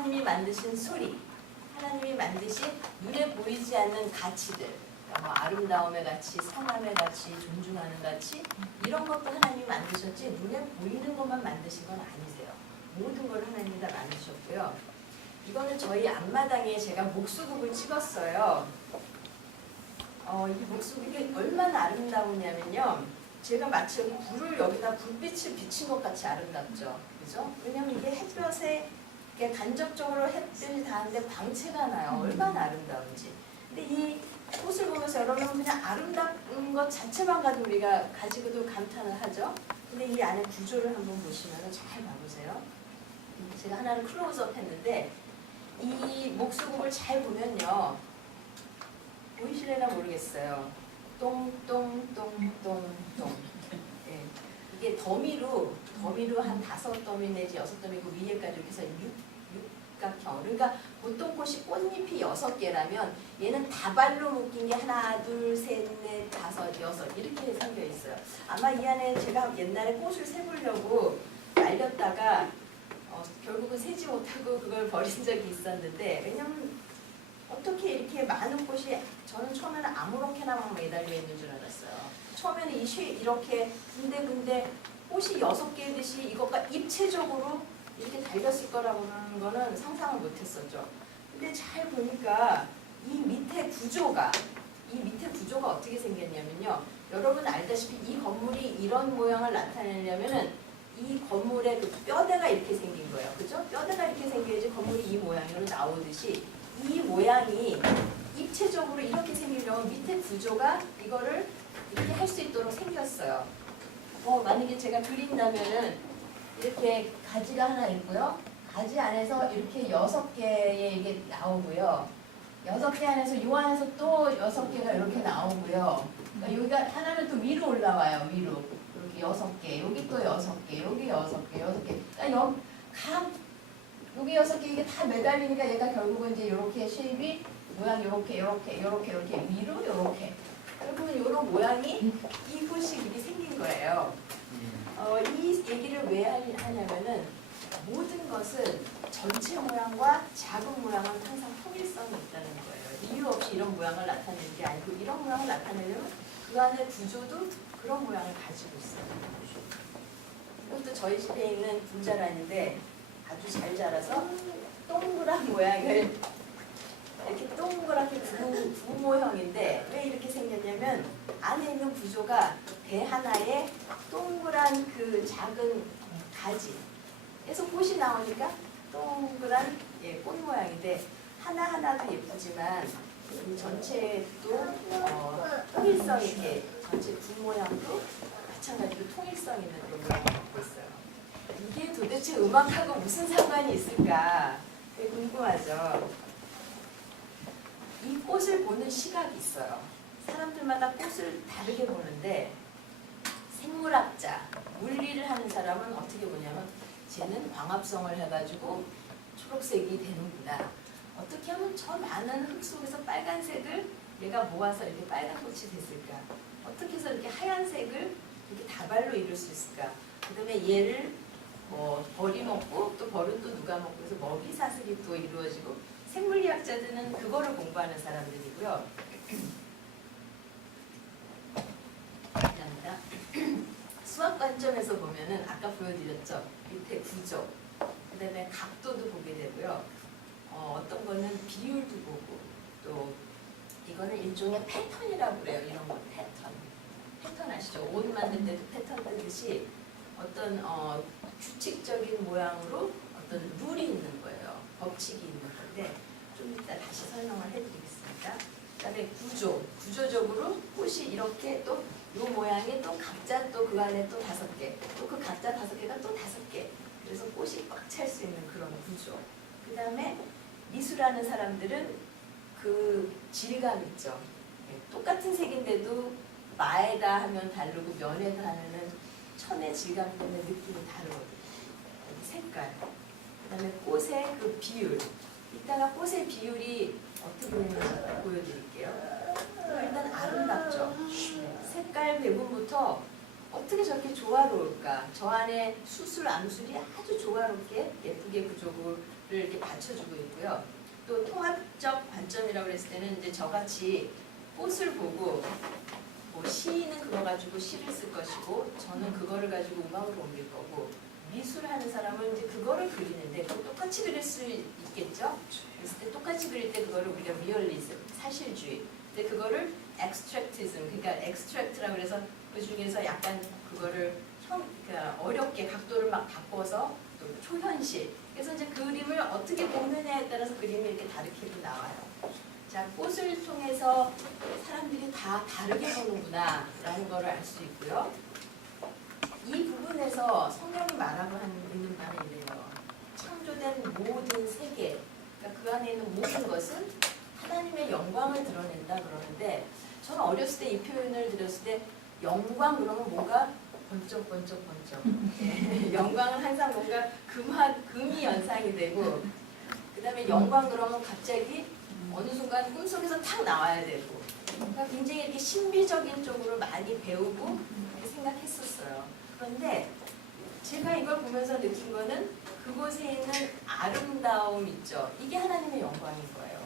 하나님이 만드신 소리, 하나님이 만드신 눈에 보이지 않는 가치들, 그러니까 뭐 아름다움의 가치, 성함의 가치, 존중하는 가치, 이런 것도 하나님이 만드셨지 눈에 보이는 것만 만드신 건 아니세요. 모든 걸 하나님이 다 만드셨고요. 이거는 저희 앞마당에 제가 목수국을 찍었어요. 이 목수국이 얼마나 아름다우냐면요. 제가 마치 여기 불을 여기다 불빛을 비친 것 같이 아름답죠. 그죠? 왜냐면 이게 햇볕에 이게 간접적으로 햇빛이 닿는데 광채가 나요. 얼마나 아름다운지. 근데 이 꽃을 보면서 여러분 그냥 아름다운 것 자체만 가지고도 감탄을 하죠. 근데 이 안에 구조를 한번 보시면 잘 봐보세요. 제가 하나를 클로즈업 했는데 이 목수국을 잘 보면요. 보이실래나 모르겠어요. 똥똥똥똥똥. 예. 이게 더미로 한 5더미 내지 6더미 그 위에까지 이렇게 해서 육각형. 그러니까 보통 꽃이 꽃잎이 6개라면 얘는 다발로 묶인 게 하나, 둘, 셋, 넷, 다섯, 여섯 이렇게 생겨 있어요. 아마 이 안에 제가 옛날에 꽃을 세보려고 말렸다가 결국은 세지 못하고 그걸 버린 적이 있었는데 왜냐면 어떻게 이렇게 많은 꽃이 저는 처음에는 아무렇게나 막 매달려 있는 줄 알았어요. 처음에는 이렇게 근데 꽃이 6개듯이 이것과 입체적으로 이렇게 달렸을 거라고 하는 거는 상상을 못했었죠. 근데 잘 보니까 이 밑에 구조가 어떻게 생겼냐면요. 여러분 알다시피 이 건물이 이런 모양을 나타내려면은 이 건물의 그 뼈대가 이렇게 생긴 거예요. 그죠? 뼈대가 이렇게 생겨야지 건물이 이 모양으로 나오듯이 이 모양이 입체적으로 이렇게 생기려면 밑에 구조가 이거를 이렇게 할 수 있도록 생겼어요. 만약에 제가 그린다면은 이렇게 가지가 하나 있고요. 가지 안에서 이렇게 6개의 이게 나오고요. 6개 안에서 요 안에서 또 6개가 이렇게 나오고요. 그러니까 여기가 하나는 또 위로 올라와요. 위로. 이렇게 6개, 여기 또 6개, 여기 6개, 6개. 그러니까 여기 6개 이게 다 매달리니까 얘가 결국은 이제 이렇게 쉐입이 모양 이렇게 위로 이렇게. 결국은 이런 모양이 이 꽃이 이렇게 생긴 거예요. 이 얘기를 왜 하냐면은 모든 것은 전체 모양과 작은 모양은 항상 통일성이 있다는 거예요. 이유 없이 이런 모양을 나타내는 게 아니고 이런 모양을 나타내려면 그 안에 구조도 그런 모양을 가지고 있어요. 이것도 저희 집에 있는 분자란인데 아주 잘 자라서 동그란 모양을 이렇게 동그랗게 부 모형인데 왜 이렇게 생겼냐면 안에 있는 구조가 대 하나에 동그란 그 작은 가지 에서 꽃이 나오니까 동그란 꽃 모양인데 하나하나도 예쁘지만 이 전체도 통일성 있게 전체 부 모양도 마찬가지로 통일성 있는 그런 모양을 갖고 있어요. 이게 도대체 음악하고 무슨 상관이 있을까? 되게 궁금하죠. 이 꽃을 보는 시각이 있어요. 사람들마다 꽃을 다르게 보는데 생물학자, 물리를 하는 사람은 어떻게 보냐면 쟤는 광합성을 해가지고 초록색이 되는구나. 어떻게 하면 저 많은 흙 속에서 빨간색을 얘가 모아서 이렇게 빨간 꽃이 됐을까? 어떻게 해서 이렇게 하얀색을 이렇게 다발로 이룰 수 있을까? 그 다음에 얘를 벌이 먹고 또 벌은 또 누가 먹고 해서 먹이 사슬이 또 이루어지고 생물리학자들은 그거를 공부하는 사람들이고요. 감사합니다. 수학 관점에서 보면은 아까 보여드렸죠. 밑에 구조, 그 다음에 각도도 보게 되고요. 어떤 거는 비율도 보고 또 이거는 일종의 패턴이라고 그래요. 이런 거 패턴 아시죠? 옷 만들 때도 패턴 뜨듯이 어떤 규칙적인 모양으로 어떤 룰이 있는 거예요. 법칙이 있는 건데 좀 이따 다시 설명을 해드리겠습니다. 그 다음에 구조적으로 꽃이 이렇게 또 이 모양이 또 각자 또 그 안에 또 5개, 또 그 각자 5개가 또 5개. 그래서 꽃이 꽉 찰 수 있는 그런 구조. 그 다음에 미술하는 사람들은 그 질감 있죠. 똑같은 색인데도 마에다 하면 다르고 면에다 하면은 천의 질감 때문에 느낌이 다르거든요. 색깔. 그 다음에 꽃의 그 비율. 이따가 꽃의 비율이 어떻게 되는지 보여드릴게요. 일단 아름답죠. 색깔 배분부터 어떻게 저렇게 조화로울까. 저 안에 수술, 암술이 아주 조화롭게 예쁘게 구조고 이렇게 받쳐주고 있고요. 또 통합적 관점이라고 그랬을 때는 이제 저같이 꽃을 보고 뭐 시인은 그거 가지고 시를 쓸 것이고 저는 그거를 가지고 음악으로 옮길 거고 미술하는 사람은 이제 그거를 그리는데 그걸 똑같이 그릴 수 있겠죠? 그랬을 때 똑같이 그릴 때 그거를 우리가 리얼리즘, 사실주의. 근데 그거를 엑스트랙티즘, 그러니까 엑스트랙트라고 그래서 그 중에서 약간 그거를 그러니까 어렵게 각도를 막 바꿔서 또 초현실. 그래서 이제 그림을 어떻게 보느냐에 따라서 그림이 이렇게 다르게도 나와요. 자, 꽃을 통해서 사람들이 다 다르게 보는구나 라는 걸 알 수 있고요. 이 부분에서 성경이 말하고 있는 바는 이래요. 창조된 모든 세계, 그러니까 그 안에 있는 모든 것은 하나님의 영광을 드러낸다 그러는데 저는 어렸을 때 이 표현을 들었을 때 영광 그러면 뭔가 번쩍번쩍번쩍 영광은 항상 뭔가 금이 연상이 되고 그 다음에 영광 그러면 갑자기 어느 순간 꿈속에서 탁 나와야 되고 그러니까 굉장히 이렇게 신비적인 쪽으로 많이 배우고 이렇게 생각했었어요. 그런데 제가 이걸 보면서 느낀 거는 그곳에 있는 아름다움 있죠. 이게 하나님의 영광인 거예요.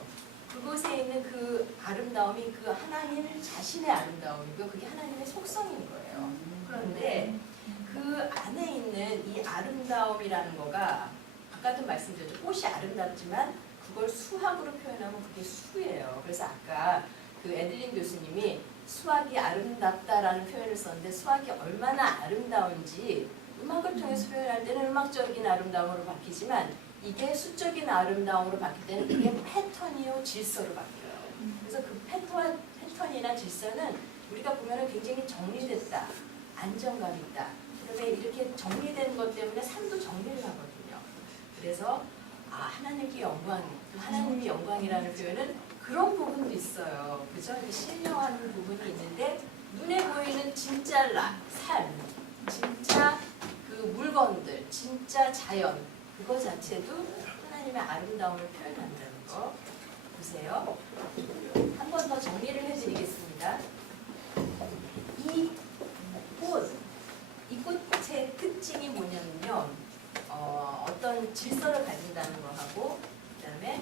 그곳에 있는 그 아름다움이 그 하나님 자신의 아름다움이고 그게 하나님의 속성인 거예요. 그런데 그 안에 있는 이 아름다움이라는 거가 아까도 말씀드렸죠. 꽃이 아름답지만 그걸 수학으로 표현하면 그게 수예요. 그래서 아까 그 에들린 교수님이 수학이 아름답다라는 표현을 썼는데 수학이 얼마나 아름다운지 음악을 통해서 표현할 때는 음악적인 아름다움으로 바뀌지만 이게 수적인 아름다움으로 바뀔 때는 그게 패턴이요 질서로 바뀌어요. 그래서 그 패턴이나 질서는 우리가 보면은 굉장히 정리됐다, 안정감 있다. 그다음에 이렇게 정리된 것 때문에 삶도 정리를 하거든요. 그래서 하나님께 영광, 하나님이 영광이라는 표현은 그런 부분도 있어요. 그죠? 신령하는 부분이 있는데 눈에 보이는 진짜 삶, 진짜 그 물건들, 진짜 자연 그거 자체도 하나님의 아름다움을 표현한다는 거 보세요. 한 번 더 정리를 해드리겠습니다. 이 꽃의 특징이 뭐냐면요. 어떤 질서를 가진다는 거하고 그 다음에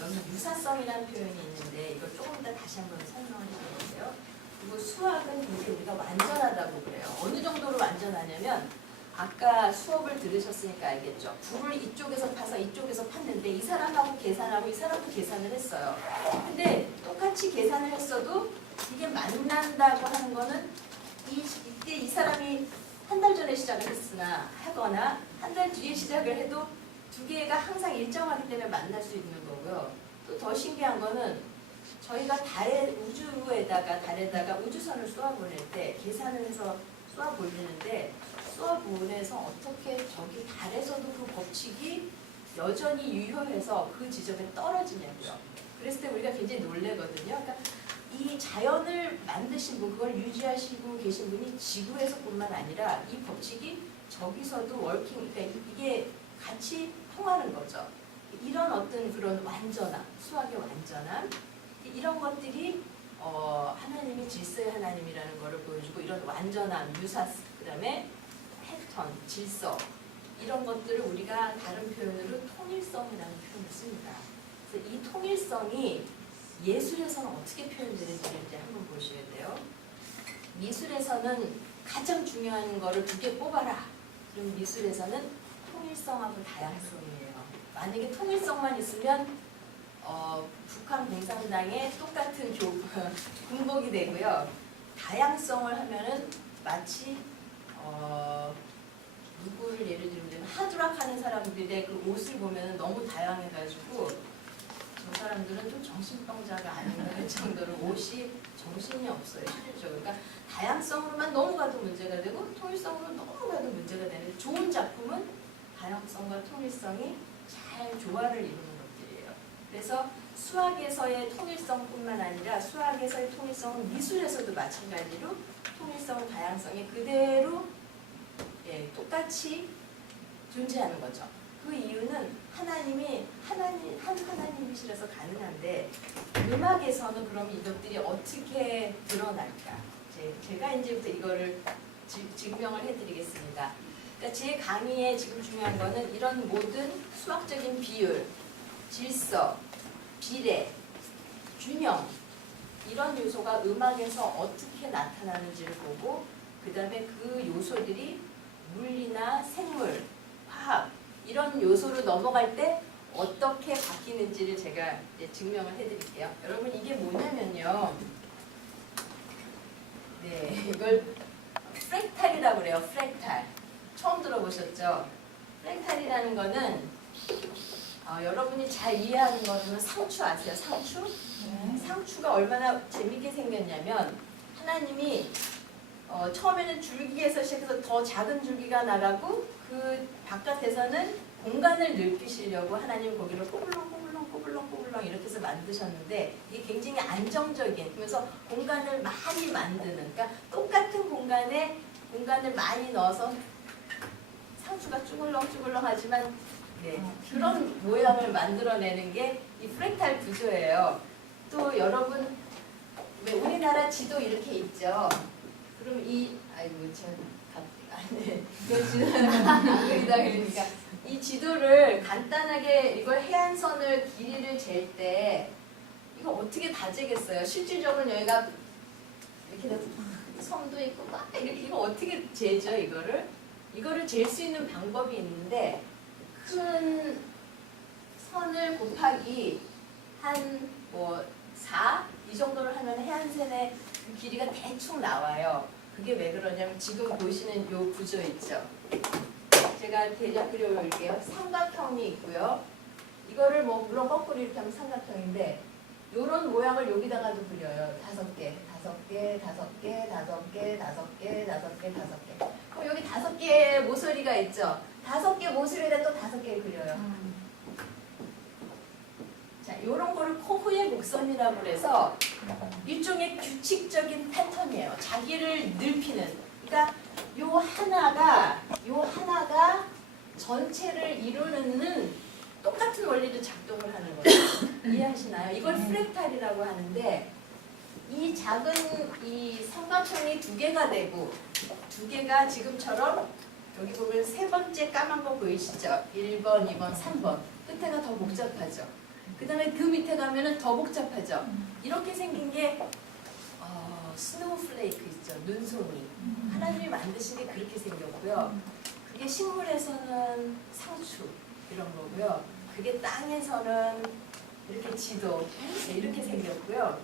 여기 유사성이라는 표현이 있는데 이걸 조금 더 다시 한번 설명을 해드릴게요. 그리고 수학은 굉장히 우리가 완전하다고 그래요. 어느 정도로 완전하냐면 아까 수업을 들으셨으니까 알겠죠. 불을 이쪽에서 파서 이쪽에서 팠는데 이 사람하고 계산하고 이 사람도 계산을 했어요. 근데 똑같이 계산을 했어도 이게 만난다고 하는 거는 이때 이 사람이 한 달 전에 시작을 했으나 하거나 한 달 뒤에 시작을 해도 두 개가 항상 일정하기 때문에 만날 수 있는 거고요. 또 더 신기한 거는 저희가 달에다가 우주선을 쏘아보낼 때 계산을 해서 쏘아보내는데 쏘아보내서 어떻게 저기 달에서도 그 법칙이 여전히 유효해서 그 지점에 떨어지냐고요. 그랬을 때 우리가 굉장히 놀래거든요. 그러니까 이 자연을 만드신 분, 그걸 유지하시고 계신 분이 지구에서뿐만 아니라 이 법칙이 저기서도 그러니까 이게 같이 통하는 거죠. 이런 어떤 그런 완전함, 수학의 완전함, 이런 것들이 하나님이 질서의 하나님이라는 것을 보여주고 이런 완전함, 유사, 그 다음에 패턴, 질서 이런 것들을 우리가 다른 표현으로 통일성이라는 표현을 씁니다. 그래서 이 통일성이 예술에서는 어떻게 표현되는지를 이제 한번 보셔야 돼요. 미술에서는 가장 중요한 거를 두 개 뽑아라. 그럼 미술에서는 통일성하고 다양성이에요. 만약에 통일성만 있으면 북한 공산당의 똑같은 군복이 되고요. 다양성을 하면은 마치 누구를 예를 들면 하드락 하는 사람들의 그 옷을 보면 너무 다양해가지고 저 사람들은 좀 정신병자가 아닌가 할 정도로 옷이 정신이 없어요. 실질적으로. 그러니까 다양성으로만 넘어가도 문제가 되고 통일성으로 넘어가도 문제가 되는데 좋은 작품은 다양성과 통일성이 잘 조화를 이루는 것들이에요. 그래서 수학에서의 통일성뿐만 아니라 수학에서의 통일성은 미술에서도 마찬가지로 통일성, 다양성이 그대로 똑같이 존재하는 거죠. 그 이유는 하나님이 하나님이시라서 가능한데 음악에서는 그럼 이것들이 어떻게 드러날까? 제가 이제부터 이거를 증명을 해드리겠습니다. 그러니까 제 강의에 지금 중요한 거는 이런 모든 수학적인 비율, 질서, 비례, 균형 이런 요소가 음악에서 어떻게 나타나는지를 보고 그 다음에 그 요소들이 물리나 생물, 화학 이런 요소로 넘어갈 때 어떻게 바뀌는지를 제가 이제 증명을 해드릴게요. 여러분 이게 뭐냐면요. 네, 이걸 프랙탈이라고 그래요. 프랙탈. 처음 들어보셨죠? 프랙탈이라는 거는 여러분이 잘 이해하는 거는 상추 아세요? 상추? 상추가 얼마나 재밌게 생겼냐면 하나님이 처음에는 줄기에서 시작해서 더 작은 줄기가 나가고 그 바깥에서는 공간을 넓히시려고 하나님 거기를 꼬불렁 이렇게 해서 만드셨는데 이게 굉장히 안정적인 그래서 공간을 많이 만드는 그러니까 똑같은 공간을 많이 넣어서 상추가 쭈글렁 하지만 네, 그런 모양을 만들어내는 게 이 프랙탈 구조예요. 또 여러분 우리나라 지도 이렇게 있죠. 그럼 그러니까 이 지도를 간단하게 이걸 해안선을 길이를 잴 때 이거 어떻게 다 재겠어요? 실질적으로 여기가 이렇게 섬도 있고 막 이렇게 이거 어떻게 재죠? 이거를 잴 수 있는 방법이 있는데 큰 선을 곱하기 한 4 이 정도를 하면 해안선의 그 길이가 대충 나와요. 그게 왜 그러냐면 지금 보시는 요 구조 있죠. 제가 대략 그려볼게요. 삼각형이 있고요. 이거를 물론 거꾸로 이렇게 하면 삼각형인데 요런 모양을 여기다가도 그려요. 5개. 그럼 여기 5개의 모서리가 있죠. 5개 모서리에다 또 5개 그려요. 자, 요런 거를 코흐의 곡선이라고 그래서 일종의 규칙적인 패턴이에요. 자기를 넓히는. 그러니까 요 하나가 전체를 이루는 똑같은 원리로 작동을 하는 거예요. 이해하시나요? 이걸 프랙탈이라고 하는데 이 작은 이 삼각형이 2개가 되고 2개가 지금처럼 여기 보면 3번째 까만 거 보이시죠? 1번, 2번, 3번. 끝에가 더 복잡하죠. 그 다음에 그 밑에 가면은 더 복잡하죠. 이렇게 생긴 게 스노우 플레이크 있죠. 눈송이. 하나님이 만드신 게 그렇게 생겼고요. 그게 식물에서는 상추 이런 거고요. 그게 땅에서는 이렇게 지도 이렇게 생겼고요.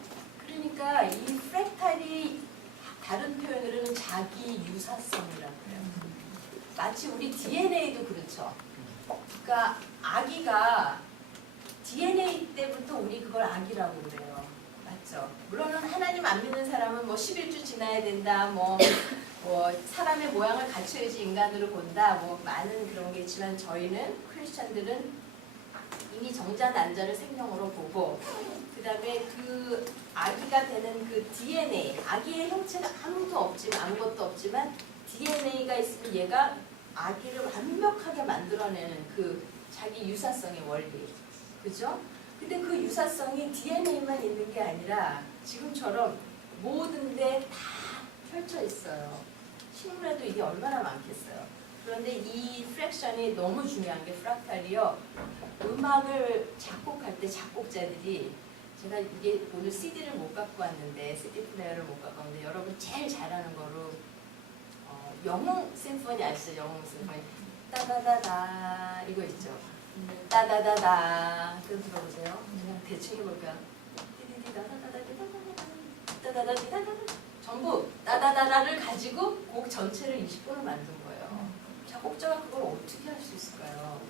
그러니까 이 프랙탈이 다른 표현으로는 자기 유사성이라고 해요. 마치 우리 DNA도 그렇죠. 그러니까 아기가 DNA 때부터 우리 그걸 아기라고 그래요. 맞죠? 물론은 하나님 안 믿는 사람은 11주 지나야 된다, 사람의 모양을 갖춰야지 인간으로 본다, 많은 그런 게 있지만 저희는 크리스찬들은 이미 정자 난자를 생명으로 보고 그 다음에 그 아기가 되는 그 DNA, 아기의 형체가 아무것도 없지만 DNA가 있으면 얘가 아기를 완벽하게 만들어내는 그 자기 유사성의 원리. 그죠? 근데 그 유사성이 DNA만 있는 게 아니라 지금처럼 모든 데 다 펼쳐 있어요. 식물에도 이게 얼마나 많겠어요. 그런데 이 프랙션이 너무 중요한 게 프락탈이요. 음악을 작곡할 때 작곡자들이 제가 이게 오늘 CD를 못 갖고 왔는데 CD 플레이어를 못 갖고 왔는데 여러분 제일 잘하는 거로 영웅 심포니 아시죠? 영웅 심포니 따다다다 이거 있죠. 따다다다 그럼 들어보세요. 그냥 대충 해볼까요? 전부 따다다다를 가지고 곡 전체를 20분을 만든 거예요. 작곡자가 그걸 어떻게 할 수 있을까요?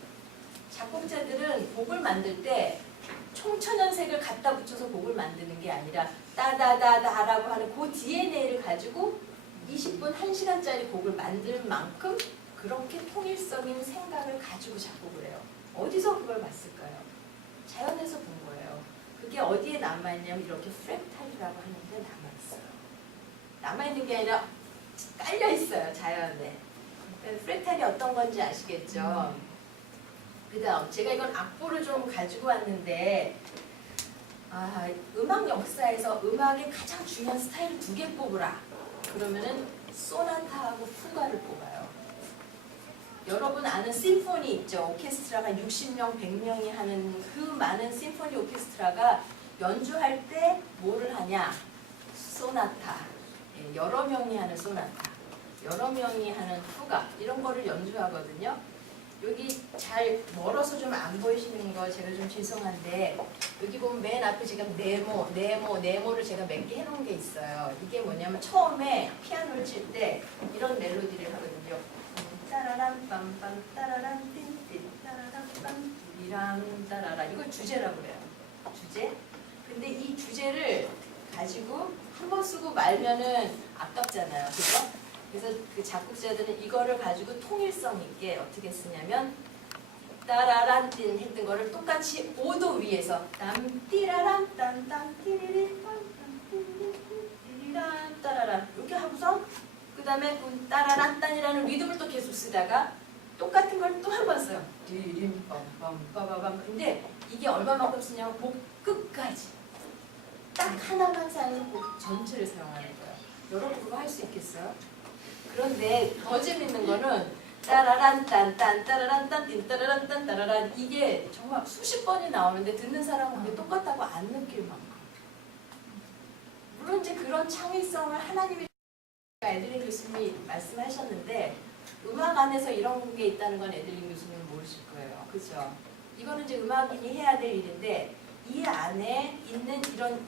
작곡자들은 곡을 만들 때 총천연색을 갖다 붙여서 곡을 만드는 게 아니라 따다다다라고 하는 그 DNA를 가지고 20분, 1시간짜리 곡을 만들 만큼 그렇게 통일성인 생각을 가지고 작곡을 해요. 어디서 그걸 봤을까요? 자연에서 본 거예요. 그게 어디에 남아있냐면 이렇게 프랙탈이라고 하는데 남아있어요. 남아있는 게 아니라 깔려있어요. 자연에. 프랙탈이 어떤 건지 아시겠죠? 그 다음 제가 이건 악보를 좀 가지고 왔는데 음악 역사에서 음악의 가장 중요한 스타일을 2개 뽑으라. 그러면은 소나타하고 푸가를 뽑아요. 여러분 아는 심포니 있죠. 오케스트라가 60명, 100명이 하는 그 많은 심포니 오케스트라가 연주할 때 뭐를 하냐? 소나타. 예, 여러 명이 하는 소나타. 여러 명이 하는 후각. 이런 거를 연주하거든요. 여기 잘 멀어서 좀 안 보이시는 거 제가 좀 죄송한데 여기 보면 맨 앞에 지금 네모를 제가 몇 개 해놓은 게 있어요. 이게 뭐냐면 처음에 피아노를 칠 때 이런 멜로디를 하거든요. 따라란 빰빰 따라란 띵띵 따라란 빰 띠리란 따라라. 이걸 주제라고 그래요. 주제. 근데 이 주제를 가지고 한 번 쓰고 말면은 아깝잖아요. 그죠? 그래서 그 작곡자들은 이거를 가지고 통일성 있게 어떻게 쓰냐면 따라란 띵 했던 거를 똑같이 5도 위에서 땀 띠라란 딴딴 띠리리 띠리란 따라란 이렇게 하고서 그 다음에 그 따라란 딴이라는 리듬을 또 계속 쓰다가 똑같은 걸 또 한 번 써요. 띠림 빰빰빠바밤. 근데 이게 얼마만큼 쓰냐면 목 끝까지 딱 하나만 사용해서 목 전체를 사용하는 거예요. 여러분 그거 할 수 있겠어요? 그런데 더 재밌는 거는 따라란 딴딴 따라란 딴 따라란 딴 따라란 이게 정말 수십 번이 나오는데 듣는 사람은 그게 똑같다고 안 느낄 만큼. 물론 이제 그런 창의성을 하나님이 에들린 교수님이 말씀하셨는데 음악 안에서 이런 게 있다는 건 에들린 교수님은 모르실 거예요. 그렇죠? 이거는 이제 음악인이 해야 될 일인데 이 안에 있는 이런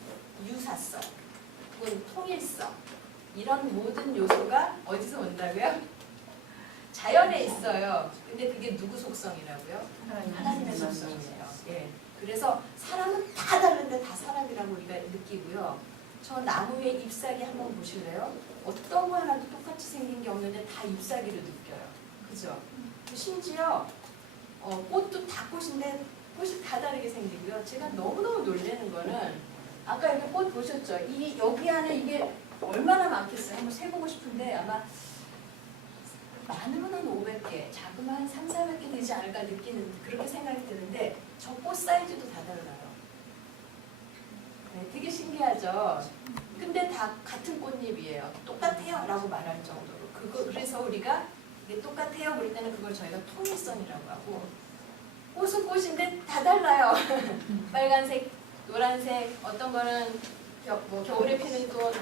유사성 혹은 통일성 이런 모든 요소가 어디서 온다고요? 자연에 있어요. 근데 그게 누구 속성이라고요? 하나님의 속성이에요. 예. 그래서 사람은 다 다른데 다 사람이라고 우리가 느끼고요. 저 나무의 잎사귀 한번 보실래요? 어떤 거 하나도 똑같이 생긴 게 없는데 다 잎사귀로 느껴요. 그죠? 심지어 꽃도 다 꽃인데 꽃이 다 다르게 생기고요. 제가 너무너무 놀라는 거는 아까 여기 꽃 보셨죠? 이 여기 안에 이게 얼마나 많겠어요? 한번 세보고 싶은데 아마 많으면 한 500개, 작으면 한 3, 400개 되지 않을까 느끼는 그렇게 생각이 드는데 저 꽃 사이즈도 다 달라요. 네, 되게 신기하죠? 근데 다 같은 꽃잎이에요. 똑같아요 라고 말할 정도로. 그래서 우리가 이게 똑같아요 그럴 때는 그걸 저희가 통일성이라고 하고 꽃은 꽃인데 다 달라요. 빨간색, 노란색, 어떤 거는 겨울에 피는 꽃,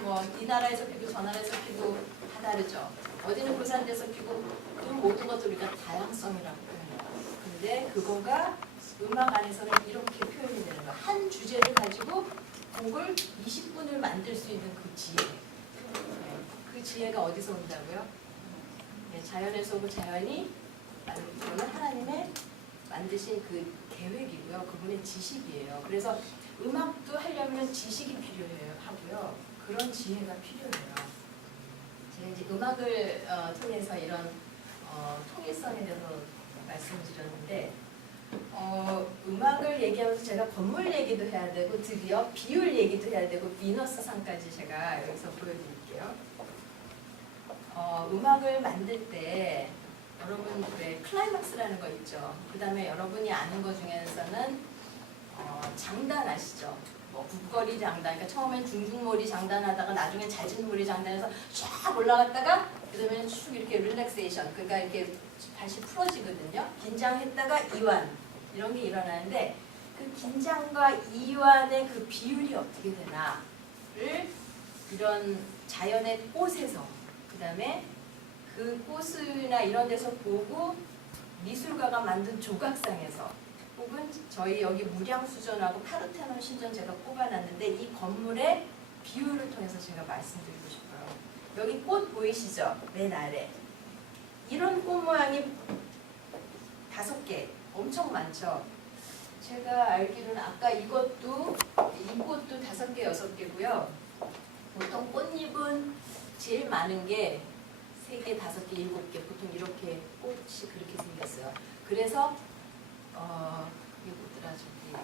이 나라에서 피고 저 나라에서 피고 다 다르죠. 어디는 고산돼서 피고 그 모든 것들 우리가 다양성이라고 표현해요. 근데 그거가 음악 안에서는 이렇게 표현이 되는 거예요. 한 주제를 가지고 곡을 20분을 만들 수 있는 그 지혜. 그 지혜가 어디서 온다고요? 네, 자연에서 오고 자연이 만드는 하나님의 만드신 그 계획이고요. 그분의 지식이에요. 그래서 음악도 하려면 지식이 필요하고요. 그런 지혜가 필요해요. 제가 이제 음악을 통해서 이런 통일성에 대해서 말씀을 드렸는데 음악을 얘기하면서 제가 건물 얘기도 해야 되고 드디어 비율 얘기도 해야 되고 비너스상까지 제가 여기서 보여드릴게요. 음악을 만들 때 여러분 왜 클라이막스라는 거 있죠. 그 다음에 여러분이 아는 것 중에서는 장단 아시죠? 국거리 장단, 그러니까 처음엔 중중몰이 장단하다가 나중에 잦은몰이 장단해서 쫙 올라갔다가 그 다음에 쭉 이렇게 릴렉세이션, 그러니까 이렇게 다시 풀어지거든요. 긴장했다가 이완 이런 게 일어나는데 그 긴장과 이완의 그 비율이 어떻게 되나를 이런 자연의 꽃에서 그 다음에 그 꽃이나 이런 데서 보고 미술가가 만든 조각상에서 혹은 저희 여기 무량수전하고 파르테논 신전 제가 뽑아놨는데 이 건물의 비율을 통해서 제가 말씀드리고 싶어요. 여기 꽃 보이시죠? 맨 아래. 이런 꽃 모양이 5개 엄청 많죠? 제가 알기로는 아까 이 꽃도 5개, 6개고요. 보통 꽃잎은 제일 많은 게 3개, 5개, 7개 보통 이렇게 꽃이 그렇게 생겼어요. 그래서 이게 뭐더라 저기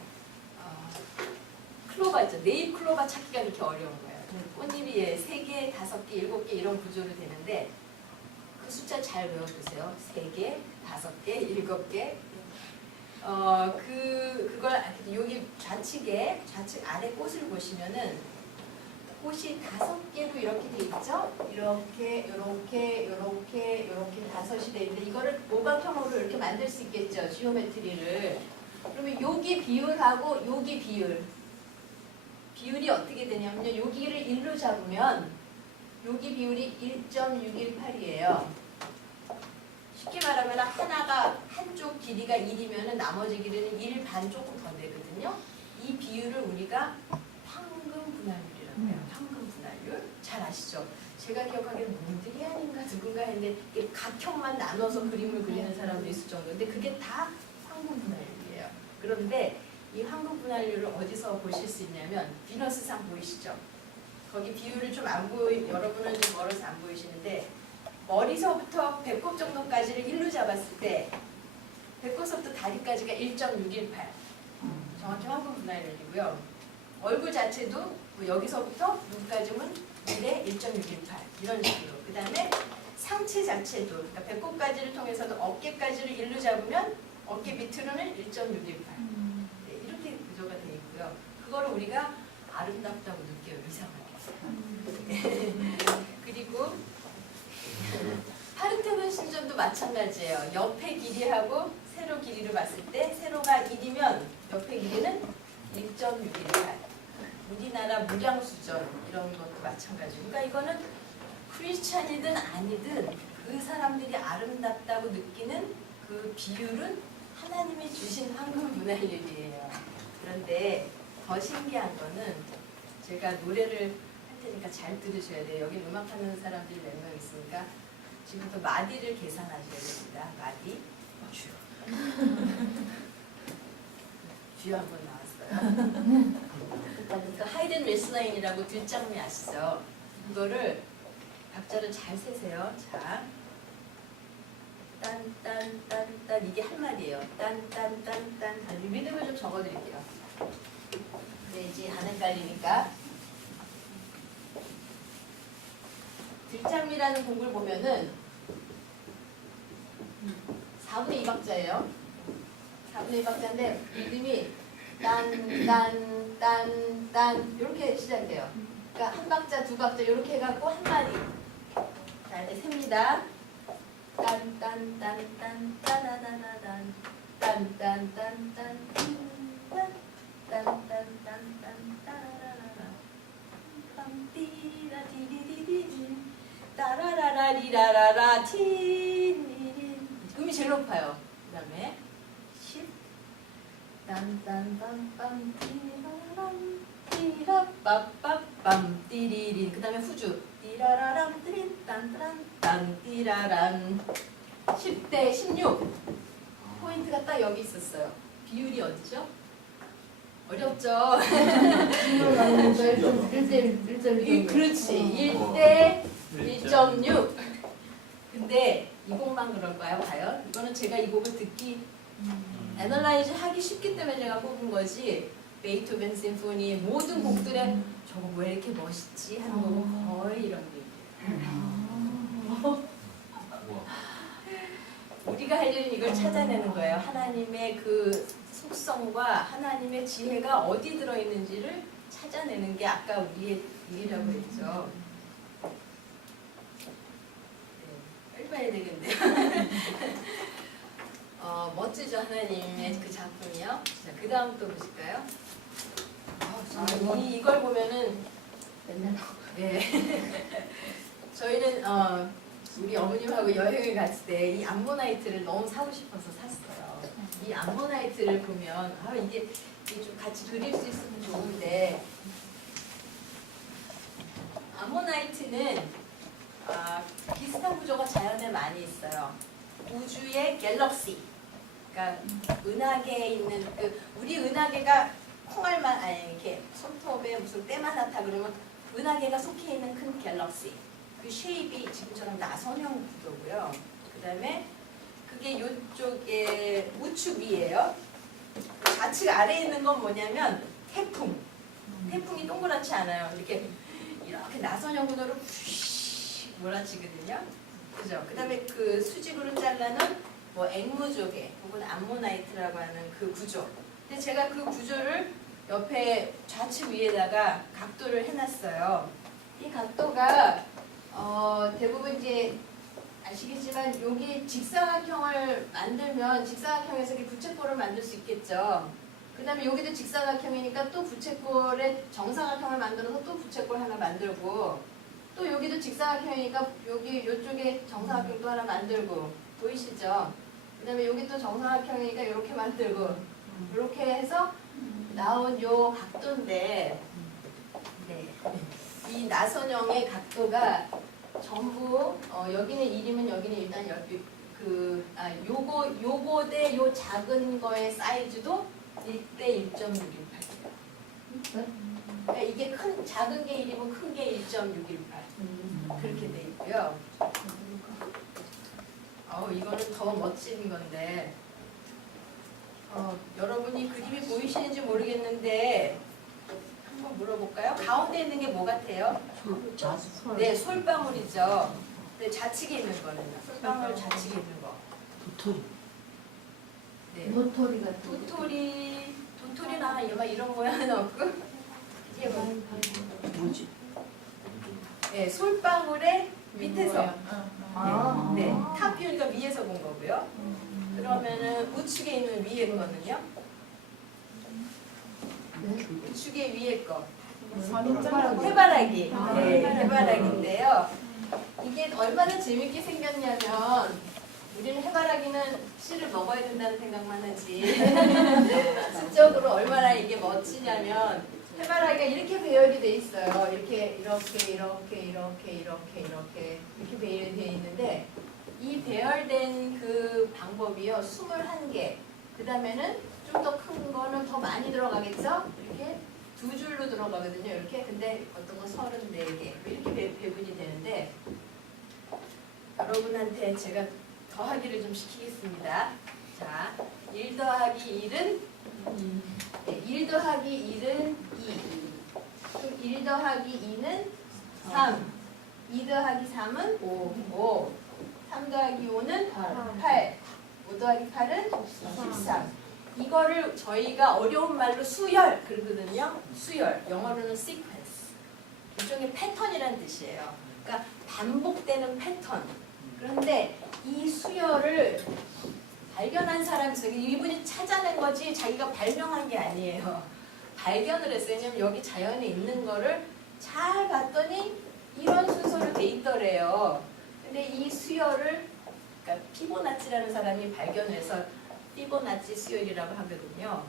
클로바 있죠. 네잎 클로바 찾기가 그렇게 어려운 거예요. 꽃잎이 3개, 5개, 7개 이런 구조로 되는데 그 숫자 잘 외워두세요. 3개, 5개, 7개. 그걸 여기 좌측 아래 꽃을 보시면은 꽃이 5개로 이렇게 돼 있죠? 이렇게 5이 돼 있는데 이거를 오각형으로 이렇게 만들 수 있겠죠? 지오메트리를. 그러면 여기 비율하고 여기 비율이 어떻게 되냐면요. 여기를 1로 잡으면 여기 비율이 1.618이에요. 쉽게 말하면 하나가 한쪽 길이가 1이면 나머지 길이는 1 반 조금 더 되거든요. 이 비율을 우리가 황금 분할률이라고 해요. 황금 분할률. 잘 아시죠? 제가 기억하기에는 몬드리안인가 누군가 했는데 이게 각형만 나눠서 그림을 그리는 사람도 있을 정도인데 그게 다 황금 분할률이에요. 그런데 이 황금 분할률을 어디서 보실 수 있냐면 비너스상 보이시죠? 거기 비율을 좀 안 여러분은 좀 멀어서 안 보이시는데 머리서부터 배꼽 정도까지를 1로 잡았을 때 배꼽서부터 다리까지가 1.618 정확히 황금 분할률이고요. 얼굴 자체도 뭐 여기서부터 눈까지는 1에 1.618 이런 식으로. 그 다음에 상체 자체도 그러니까 배꼽까지를 통해서도 어깨까지를 1로 잡으면 어깨 밑으로는 1.618 네, 이렇게 구조가 되어 있고요. 그거를 우리가 아름답다고 느껴요. 이상하게. 그리고 파르테논 신전도 마찬가지예요. 옆의 길이하고 세로 길이를 봤을 때 세로가 1이면 옆의 길이는 1.618. 우리나라 무량수전 이런 것도 마찬가지고. 그러니까 이거는 크리스찬이든 아니든 그 사람들이 아름답다고 느끼는 그 비율은 하나님이 주신 황금 분할률이에요. 그런데 더 신기한 거는 제가 노래를 할 테니까 잘 들으셔야 돼요. 여기 음악하는 사람들이 몇 명 있으니까 지금부터 마디를 계산하셔야 됩니다. 마디. 주요. 주요 한번 나왔어요. 그러니까 하이든 레슬라인이라고 뒷장미 아시죠? 이거를 박자를 잘 세세요. 자, 딴딴딴딴 이게 한 마디예요. 딴딴딴딴 리듬을 좀 적어드릴게요. 네, 이제 안 헷갈리니까. 뒷장미라는 곡을 보면은 4분의 2박자예요. 4분의 2박자인데 리듬이 딴딴딴딴 이렇게 시작돼요. 그러니까 한 박자, 두 박자 이렇게 해갖고 한 마디. 자, 이제 셉니다. 딴딴딴딴 따다다다단 딴딴딴딴 딴딴딴딴 따라라라 빰띠라디리디디 따라라라리라라라 티리린 음이 제일 높아요. 그 다음에 10 딴딴빰빰 띠라람 띠라빠빠빰 띠리린 그 다음에 후주 띠라라람 띠린 딴따란 딴 띠라란 10대 16 포인트가 딱 여기 있었어요. 비율이 어디죠? 어렵죠? 그렇지. 1대 1.6 근데 이 곡만 그럴까요? 과연? 이거는 제가 이 곡을 듣기 애널라이즈 하기 쉽기 때문에 제가 뽑은 거지 베이토벤 심포니 모든 곡들에 저거 왜 이렇게 멋있지? 하는 거고 거의 이런 얘기예요. 우리가 할 일은 이걸 찾아내는 거예요. 하나님의 그 속성과 하나님의 지혜가 어디 들어있는지를 찾아내는 게 아까 우리의 일이라고 했죠. 네, 빨리 봐야 되겠네요. 멋지죠, 하나님의 그 작품이요. 자, 그 다음 또 보실까요? 이걸 보면은 맨날 네. 저희는 우리 어머님하고 여행을 갔을 때 이 암모나이트를 너무 사고 싶어서 샀어요. 이 암모나이트를 보면 이게 좀 같이 그릴 수 있으면 좋은데 암모나이트는 비슷한 구조가 자연에 많이 있어요. 우주의 갤럭시, 그러니까 은하계에 있는 우리 은하계가 콩알만 이렇게 손톱에 무슨 때만 나타 그러면 은하계가 속해 있는 큰 갤럭시. 그 쉐입이 지금처럼 나선형 구도고요. 그 다음에 그게 이쪽에 우측 위에요. 좌측 아래에 있는 건 뭐냐면 태풍. 태풍이 동그랗지 않아요. 이렇게 나선형 구도로 푸쉬 몰아치거든요. 그죠? 그 다음에 그 수직으로 잘라는 뭐 앵무조개 혹은 암모나이트라고 하는 그 구조. 근데 제가 그 구조를 옆에 좌측 위에다가 각도를 해놨어요. 이 각도가 대부분 이제 아시겠지만 여기 직사각형을 만들면 직사각형에서 이렇게 부채꼴을 만들 수 있겠죠. 그 다음에 여기도 직사각형이니까 또 부채꼴에 정사각형을 만들어서 또 부채꼴 하나 만들고, 또 여기도 직사각형이니까 여기 이쪽에 정사각형도 하나 만들고, 보이시죠? 그 다음에 여기 또 정사각형이니까 이렇게 만들고, 이렇게 해서 나온 요 각도인데, 네. 이 나선형의 각도가 전부 여기는 1이면 여기는 일단 요거 대 요 작은 거의 사이즈도 1대 1.618이에요. 그러니까 이게 작은 게 1이면 큰 게 1.618 그렇게 돼 있고요. 이거는 더 멋진 건데 여러분이 그림이 보이시는지 모르겠는데 한번 물어볼까요? 가운데 있는 게 뭐 같아요? 네, 솔방울이죠. 네, 좌측에 있는 거는요. 솔방울 좌측에 있는 거. 도토리. 네. 도토리나 이런 모양은 없고 이게 뭐지? 네, 솔방울의 밑에서. 네, 탑 뷰니까 위에서 본 거고요. 그러면은 우측에 있는 위에 거는요? 우측에 위에 거. 해바라기. 네, 해바라기인데요. 이게 얼마나 재밌게 생겼냐면 우리는 해바라기는 씨를 먹어야 된다는 생각만 하지 수적으로 얼마나 이게 멋지냐면 해바라기가 이렇게 배열이 돼 있어요. 이렇게 배열이 돼 있는데 이 배열된 그 방법이요. 21개. 그 다음에는 좀 더 큰 거는 더 많이 들어가겠죠? 이렇게 두 줄로 들어가거든요. 이렇게. 근데 어떤 건 34개. 이렇게 배분이 되는데 여러분한테 제가 더하기를 좀 시키겠습니다. 자, 1 더하기 1은 1 더하기 1은 2. 그럼 1 더하기 2는 3. 2 더하기 3은 5. 3 더하기 5는 8. 5 더하기 8은 13. 이거를 저희가 어려운 말로 수열 그러거든요. 수열. 영어로는 sequence. 일종의 패턴이라는 뜻이에요. 그러니까 반복되는 패턴. 그런데 이 수열을 발견한 사람이 있어요. 이분이 찾아낸 거지 자기가 발명한 게 아니에요. 발견을 했어요. 왜냐면 여기 자연에 있는 거를 잘 봤더니 이런 순서로 돼 있더래요. 근데 이 수열을 그러니까 피보나치라는 사람이 발견해서 피보나치 수열이라고 하거든요.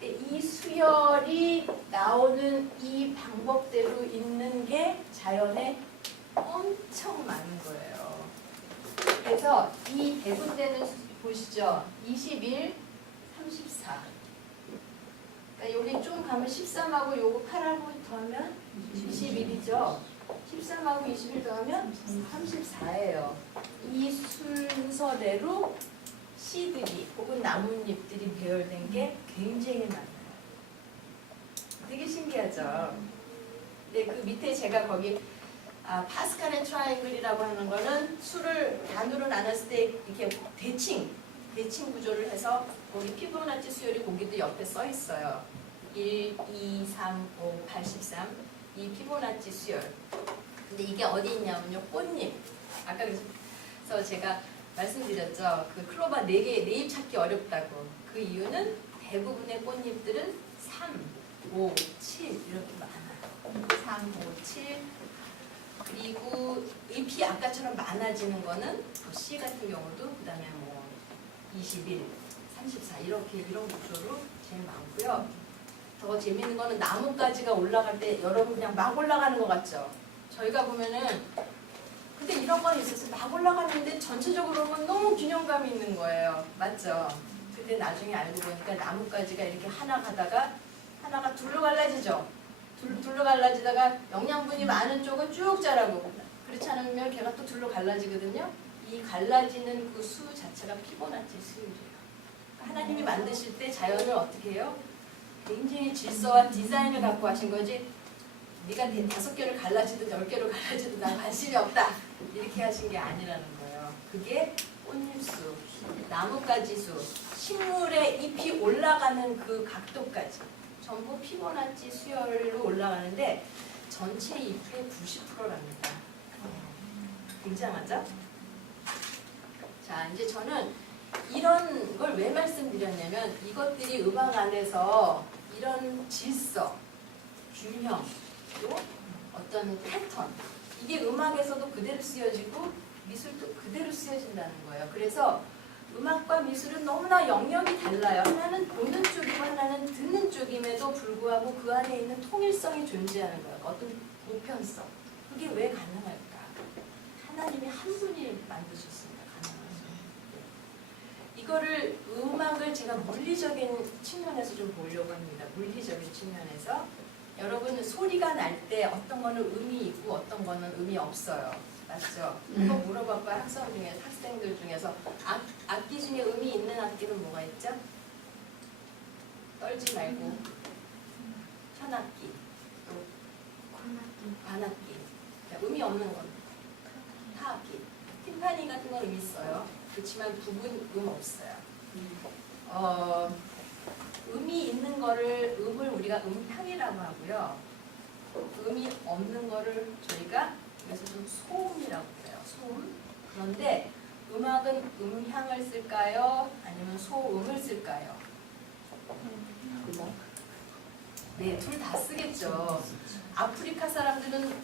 근데 이 수열이 나오는 이 방법대로 있는 게 자연에 엄청 많은 거예요. 그래서 이 배분되는 보시죠. 21, 34. 그러니까 여기 좀 가면 13하고 요거 8하고 더하면 21이죠. 13하고 21 더하면 34예요. 이 순서대로 씨들이 혹은 나뭇잎들이 배열된 게 굉장히 많아요. 되게 신기하죠. 근데 그 밑에 제가 거기 파스칼의 트라이앵글이라고 하는 거는 수를 단으로 나눴을 때 이렇게 대칭 구조를 해서 거기 피보나치 수열이 거기도 옆에 써 있어요. 1, 2, 3, 5, 83 이 피보나치 수열. 근데 이게 어디 있냐면요. 꽃잎. 아까 그래서 제가 말씀드렸죠. 그 클로버 4개, 4잎 찾기 어렵다고. 그 이유는 대부분의 꽃잎들은 3, 5, 7 이렇게 많아요. 3, 5, 7 그리고 잎이 아까처럼 많아지는 거는 C 같은 경우도 그 다음에 뭐 21, 34 이런 구조로 제일 많고요. 더 재밌는 거는 나뭇가지가 올라갈 때 여러분 그냥 막 올라가는 것 같죠? 저희가 보면은 근데 이런 건 있었어요. 막 올라갔는데 전체적으로 보면 너무 균형감이 있는 거예요. 맞죠? 근데 나중에 알고 보니까 나뭇가지가 이렇게 하나 가다가 하나가 둘로 갈라지죠? 둘로 갈라지다가 영양분이 많은 쪽은 쭉 자라고 그렇지 않으면 걔가 또 둘로 갈라지거든요. 이 갈라지는 그 수 자체가 피보나치 수율이에요. 하나님이 만드실 때 자연을 어떻게 해요? 굉장히 질서와 디자인을 갖고 하신 거지 네가 5개를 갈라지든 10개를 갈라지든 난 관심이 없다 이렇게 하신 게 아니라는 거예요. 그게 꽃잎수, 나뭇가지 수, 식물의 잎이 올라가는 그 각도까지 전부 피보나치 수열로 올라가는데 전체 잎의 90%랍니다. 굉장하죠? 자, 이제 저는 이런 걸 왜 말씀드렸냐면 이것들이 음악 안에서 이런 질서, 균형, 또 어떤 패턴, 이게 음악에서도 그대로 쓰여지고 미술도 그대로 쓰여진다는 거예요. 그래서 음악과 미술은 너무나 영역이 달라요. 하나는 보는 쪽이고 하나는 듣는 쪽임에도 불구하고 그 안에 있는 통일성이 존재하는 거예요. 어떤 보편성. 그게 왜 가능할까? 하나님이 한 분이 만드셨습니다. 가능하죠. 이거를 음악을 제가 물리적인 측면에서 좀 보려고 합니다. 물리적인 측면에서. 여러분 소리가 날 때 어떤 거는 음이 있고 어떤 거는 음이 없어요. 맞죠? 이거 물어봐봐. 학생들 중에서 악기 중에 음이 있는 악기는 뭐가 있죠? 떨지 말고 현악기, 또 관악기. 음이 없는 건 타악기. 팀파니 같은 건 음이 있어요. 그렇지만 북은 음 없어요. 음이 있는 거를 음을 우리가 음향이라고 하고요. 음이 없는 거를 저희가 그래서 좀 소음이라고 해요. 소음. 그런데 음악은 음향을 쓸까요? 아니면 소음을 쓸까요? 네, 둘 다 쓰겠죠. 아프리카 사람들은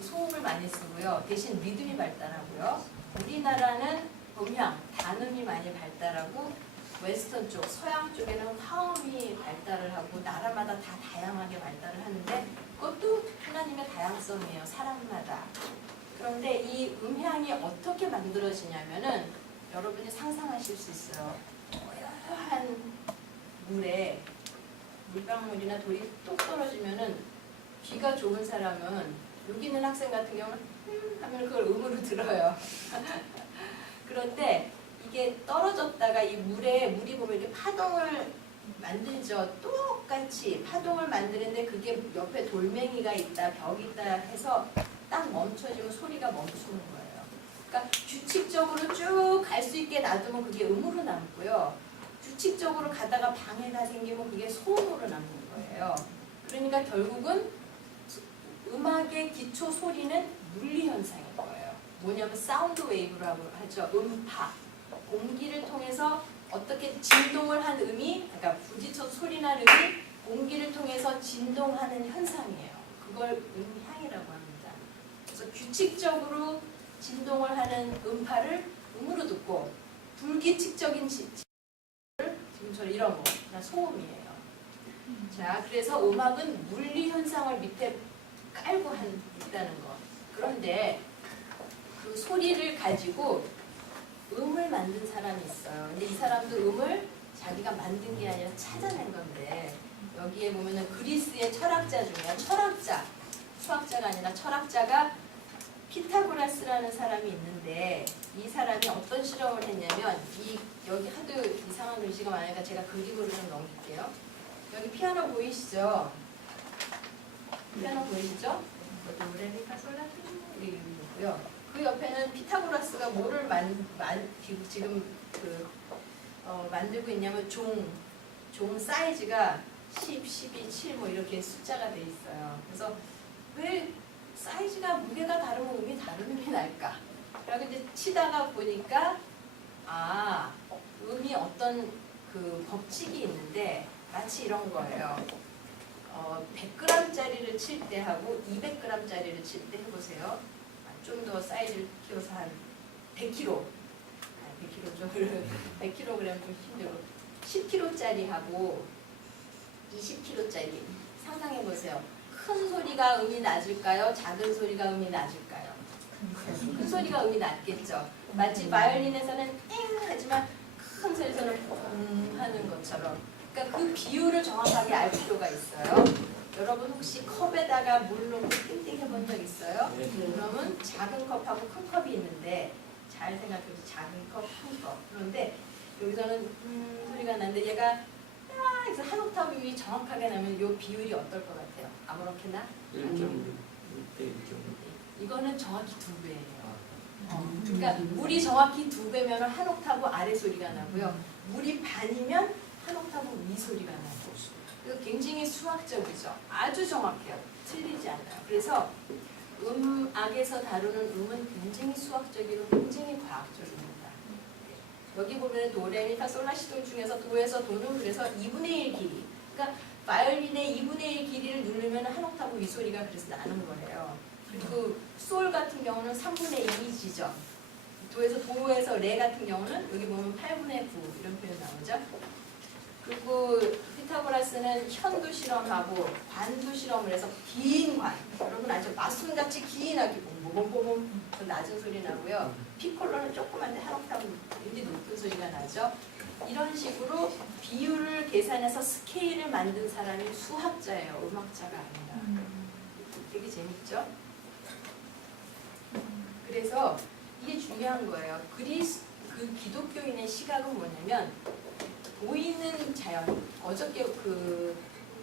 소음을 많이 쓰고요. 대신 리듬이 발달하고요. 우리나라는 음향, 단음이 많이 발달하고 웨스턴 쪽, 서양 쪽에는 화음이 발달을 하고 나라마다 다 다양하게 발달을 하는데 그것도 하나님의 다양성이에요. 사람마다. 그런데 이 음향이 어떻게 만들어지냐면은 여러분이 상상하실 수 있어요. 고요한 물에 물방울이나 돌이 뚝 떨어지면은 귀가 좋은 사람은 여기 있는 학생 같은 경우는 하면 그걸 음으로 들어요. 그런데 이게 떨어졌다가 이 물이 보면 이렇게 파동을 만들죠. 똑같이 파동을 만드는데 그게 옆에 돌멩이가 있다, 벽이 있다 해서 딱 멈춰지면 소리가 멈추는 거예요. 그러니까 규칙적으로 쭉 갈 수 있게 놔두면 그게 음으로 남고요. 규칙적으로 가다가 방해가 생기면 그게 소음으로 남는 거예요. 그러니까 결국은 음악의 기초 소리는 물리 현상인 거예요. 뭐냐면 사운드 웨이브라고 하죠. 음파. 공기를 통해서 어떻게 진동을 한 음이, 그러니까 부딪혀 소리난 음이 공기를 통해서 진동하는 현상이에요. 그걸 음향이라고 합니다. 그래서 규칙적으로 진동을 하는 음파를 음으로 듣고 불규칙적인 지금처럼 이런 거, 소음이에요. 자, 그래서 음악은 물리 현상을 밑에 깔고 있다는 거. 그런데 그 소리를 가지고 음을 만든 사람이 있어요. 근데 이 사람도 음을 자기가 만든 게 아니라 찾아낸 건데 여기에 보면은 그리스의 철학자 중에 수학자가 아니라 철학자가 피타고라스라는 사람이 있는데 이 사람이 어떤 실험을 했냐면 여기 하도 이상한 글씨가 많으니까 제가 그림으로 좀 넘길게요. 여기 피아노 보이시죠? 피아노 보이시죠? 이렇게 있고요. 그 옆에는 피타고라스가 뭐를 지금 만들고 있냐면 종 사이즈가 10, 12, 7 뭐 이렇게 숫자가 돼 있어요. 그래서 왜 사이즈가 무게가 다르면 음이 다른 음이 날까? 라고 이제 치다가 보니까 음이 어떤 그 법칙이 있는데 마치 이런 거예요. 100g짜리를 칠 때 하고 200g짜리를 칠 때 해보세요. 좀 더 사이즈를 키워서 한 100kg. 100kg 좀 힘들고 10kg짜리하고 20kg짜리 상상해보세요. 큰 소리가 음이 낮을까요? 작은 소리가 음이 낮을까요? 큰 소리가 음이 낮겠죠. 마치 바이올린에서는 띵 하지만 큰 소리에서는 쿵 하는 것처럼. 그러니까 그 비율을 정확하게 알 필요가 있어요. 여러분 혹시 컵에다가 물 넣고 띵띵 해본 적 있어요? 그러면 작은 컵하고 큰 컵이 있는데 잘 생각해보세요. 작은 컵, 큰 컵. 그런데 여기서는 소리가 나는데 얘가 해서 한 옥타브 위 정확하게 나면 이 비율이 어떨 것 같아요? 아무렇게나? 1.6대 1.6. 이거는 정확히 2배예요. 그러니까 물이 정확히 2배면 한 옥타브 아래 소리가 나고요. 물이 반이면 한 옥타브 위 소리가 나고. 굉장히 수학적이죠. 아주 정확해요. 틀리지 않아요. 그래서 음악에서 다루는 음은 굉장히 수학적이고 굉장히 과학적입니다. 여기 보면 도레미파 솔라시도 중에서 도에서 도는 그래서 2분의 1 길이. 그러니까 바이올린의 2분의 1 길이를 누르면 한 옥타브 윗소리가 그래서 나는 거예요. 그리고 솔 같은 경우는 3분의 2지죠. 도에서 레 같은 경우는 여기 보면 8분의 9 이런 표현 나오죠. 그리고 피타고라스는 현도 실험하고 관도 실험을 해서 긴 관. 여러분 아주 마순같이 긴하게 봄봄봄봄 낮은 소리 나고요. 피콜로는 조그만데 한 옥타브 굉장히 높은 소리가 나죠. 이런 식으로 비율을 계산해서 스케일을 만든 사람이 수학자예요. 음악자가 아니라. 되게 재밌죠? 그래서 이게 중요한 거예요. 그 기독교인의 시각은 뭐냐면 보이는 자연. 어저께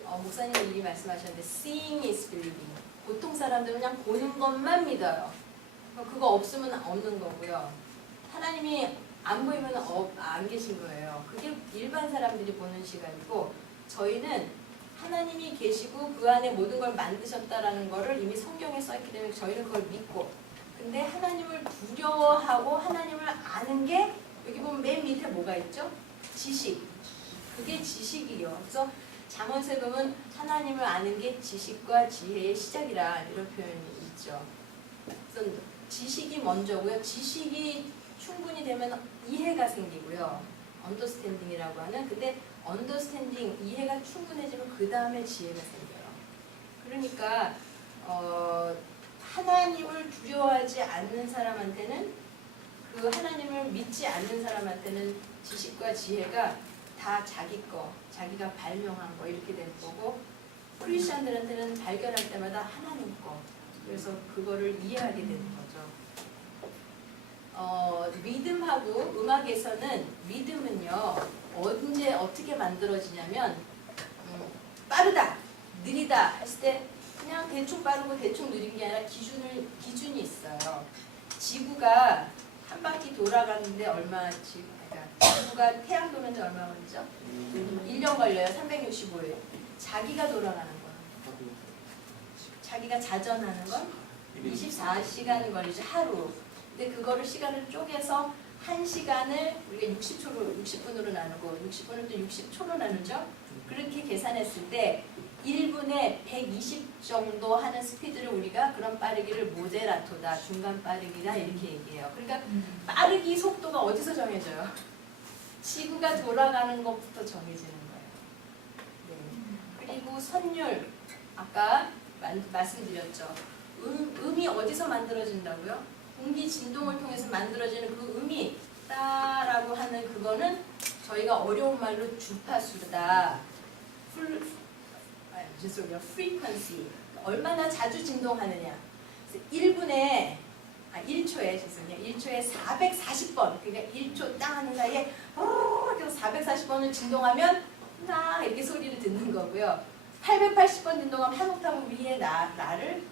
목사님이 미리 말씀하셨는데 seeing is believing. 보통 사람들은 그냥 보는 것만 믿어요. 그거 없으면 없는 거고요. 하나님이 안 보이면 안 계신 거예요. 그게 일반 사람들이 보는 시각이고 저희는 하나님이 계시고 그 안에 모든 걸 만드셨다라는 거를 이미 성경에 써있기 때문에 저희는 그걸 믿고 근데 하나님을 두려워하고 하나님을 아는 게 여기 보면 맨 밑에 뭐가 있죠? 지식. 그게 지식이에요. 그래서 잠언세금은 하나님을 아는 게 지식과 지혜의 시작이라 이런 표현이 있죠. 그래서 지식이 먼저고요. 지식이 충분히 되면 이해가 생기고요. 언더스탠딩이라고 하는 근데 언더스탠딩, 이해가 충분해지면 그 다음에 지혜가 생겨요. 그러니까 하나님을 두려워하지 않는 사람한테는 그 하나님을 믿지 않는 사람한테는 지식과 지혜가 다 자기 거, 자기가 발명한 거 이렇게 된 거고 크리스천들한테는 발견할 때마다 하나님 거. 그래서 그거를 이해하게 되는 거죠. 리듬하고 음악에서는 리듬은요 언제 어떻게 만들어지냐면 빠르다, 느리다 했을 때 그냥 대충 빠르고 대충 느린 게 아니라 기준이 있어요. 지구가 한 바퀴 돌아가는데 지구가 태양 도는데 얼마 걸리죠? 1년 걸려요. 365일. 자기가 돌아가는 건 자기가 자전하는 건 24시간 걸리죠. 하루. 근데 그거를 시간을 쪼개서 1시간을 우리가 60분으로 나누고 60분을 또 60초로 나누죠. 그렇게 계산했을 때 1분에 120 정도 하는 스피드를 우리가 그런 빠르기를 모데라토다, 중간 빠르기다 이렇게 얘기해요. 그러니까 빠르기 속도가 어디서 정해져요? 지구가 돌아가는 것부터 정해지는 거예요. 네. 그리고 선율, 아까 말씀드렸죠. 음이 어디서 만들어진다고요? 공기 진동을 통해서 만들어지는 그 음이 따라고 하는 그거는 저희가 어려운 말로 주파수다. 죄송해요. frequency. 얼마나 자주 진동하느냐. 1초에 440번. 그러니까 1초 땅 하는 사이에 그래서 440번을 진동하면 나 이렇게 소리를 듣는 거고요. 880번 진동하면 한 옥타브 위에 나를